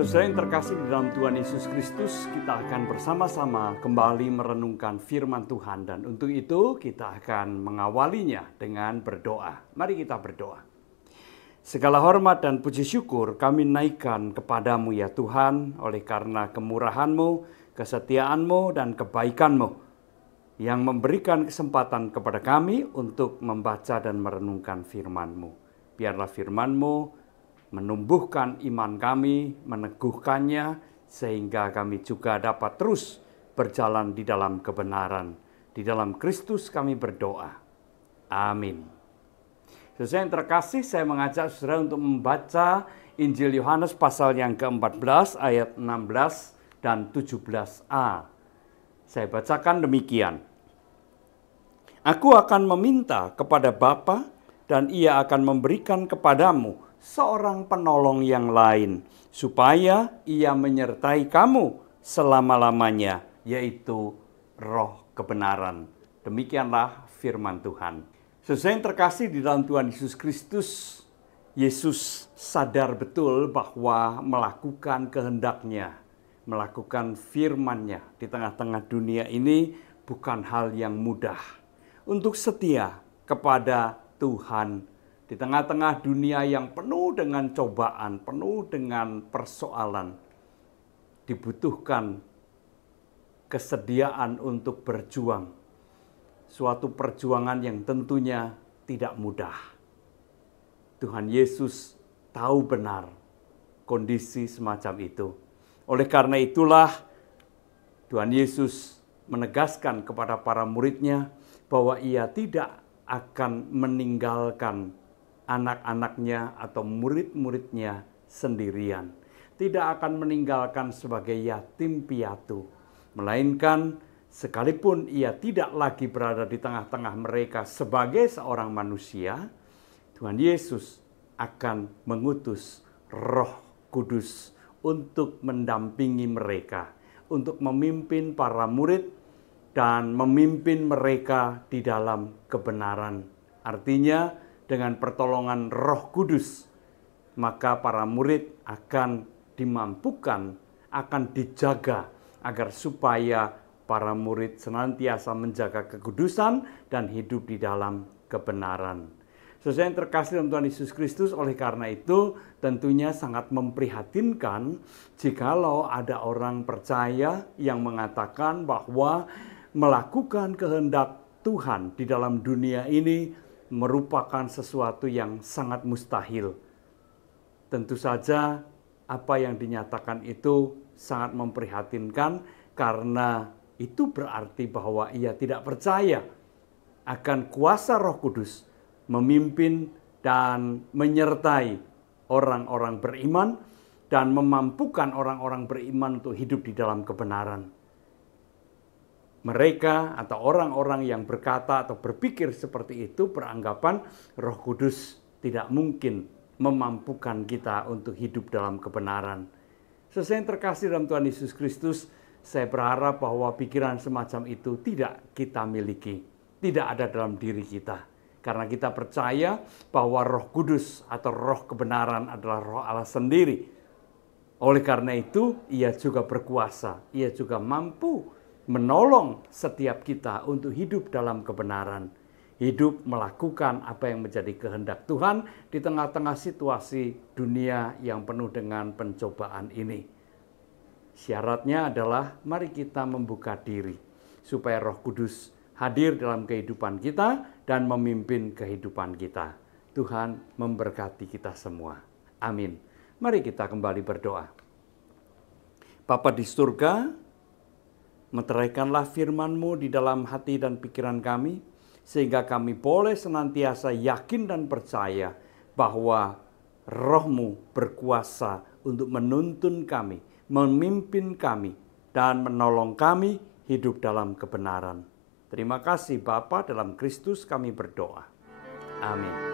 Saudara yang terkasih di dalam Tuhan Yesus Kristus, kita akan bersama-sama kembali merenungkan firman Tuhan. Dan untuk itu kita akan mengawalinya dengan berdoa. Mari kita berdoa. Segala hormat dan puji syukur kami naikkan kepadamu ya Tuhan, oleh karena kemurahan-Mu, kesetiaan-Mu, dan kebaikan-Mu yang memberikan kesempatan kepada kami untuk membaca dan merenungkan firman-Mu. Biarlah firman-Mu menumbuhkan iman kami, meneguhkannya, sehingga kami juga dapat terus berjalan di dalam kebenaran. Di dalam Kristus kami berdoa. Amin. Saudara yang terkasih, saya mengajak saudara untuk membaca Injil Yohanes pasal yang ke-14 ayat 16 dan 17a. Saya bacakan demikian. Aku akan meminta kepada Bapa dan Ia akan memberikan kepadamu seorang penolong yang lain, supaya ia menyertai kamu selama-lamanya, yaitu Roh kebenaran. Demikianlah firman Tuhan. Saudara yang terkasih di dalam Tuhan Yesus Kristus, Yesus sadar betul bahwa melakukan kehendak-Nya, melakukan firman-Nya di tengah-tengah dunia ini bukan hal yang mudah. Untuk setia kepada Tuhan di tengah-tengah dunia yang penuh dengan cobaan, penuh dengan persoalan, dibutuhkan kesediaan untuk berjuang. Suatu perjuangan yang tentunya tidak mudah. Tuhan Yesus tahu benar kondisi semacam itu. Oleh karena itulah Tuhan Yesus menegaskan kepada para murid-Nya bahwa Ia tidak akan meninggalkan anak-anaknya atau murid-muridnya sendirian. Tidak akan meninggalkan sebagai yatim piatu. Melainkan sekalipun ia tidak lagi berada di tengah-tengah mereka sebagai seorang manusia, Tuhan Yesus akan mengutus Roh Kudus untuk mendampingi mereka, untuk memimpin para murid dan memimpin mereka di dalam kebenaran. Artinya, dengan pertolongan Roh Kudus, maka para murid akan dimampukan, akan dijaga agar supaya para murid senantiasa menjaga kekudusan dan hidup di dalam kebenaran. Saudara yang terkasih dalam Tuhan Yesus Kristus, oleh karena itu tentunya sangat memprihatinkan jikalau ada orang percaya yang mengatakan bahwa melakukan kehendak Tuhan di dalam dunia ini merupakan sesuatu yang sangat mustahil. Tentu saja apa yang dinyatakan itu sangat memprihatinkan karena itu berarti bahwa ia tidak percaya akan kuasa Roh Kudus memimpin dan menyertai orang-orang beriman dan memampukan orang-orang beriman untuk hidup di dalam kebenaran. Mereka atau orang-orang yang berkata atau berpikir seperti itu beranggapan Roh Kudus tidak mungkin memampukan kita untuk hidup dalam kebenaran. Sesuai yang terkasih dalam Tuhan Yesus Kristus, saya berharap bahwa pikiran semacam itu tidak kita miliki, tidak ada dalam diri kita. Karena kita percaya bahwa Roh Kudus atau Roh kebenaran adalah Roh Allah sendiri. Oleh karena itu, Ia juga berkuasa, Ia juga mampu menolong setiap kita untuk hidup dalam kebenaran. Hidup melakukan apa yang menjadi kehendak Tuhan di tengah-tengah situasi dunia yang penuh dengan pencobaan ini. Syaratnya adalah mari kita membuka diri supaya Roh Kudus hadir dalam kehidupan kita dan memimpin kehidupan kita. Tuhan memberkati kita semua. Amin. Mari kita kembali berdoa. Bapa di surga, meteraikanlah firman-Mu di dalam hati dan pikiran kami, sehingga kami boleh senantiasa yakin dan percaya bahwa Roh-Mu berkuasa untuk menuntun kami, memimpin kami, dan menolong kami hidup dalam kebenaran. Terima kasih Bapa, dalam Kristus kami berdoa. Amin.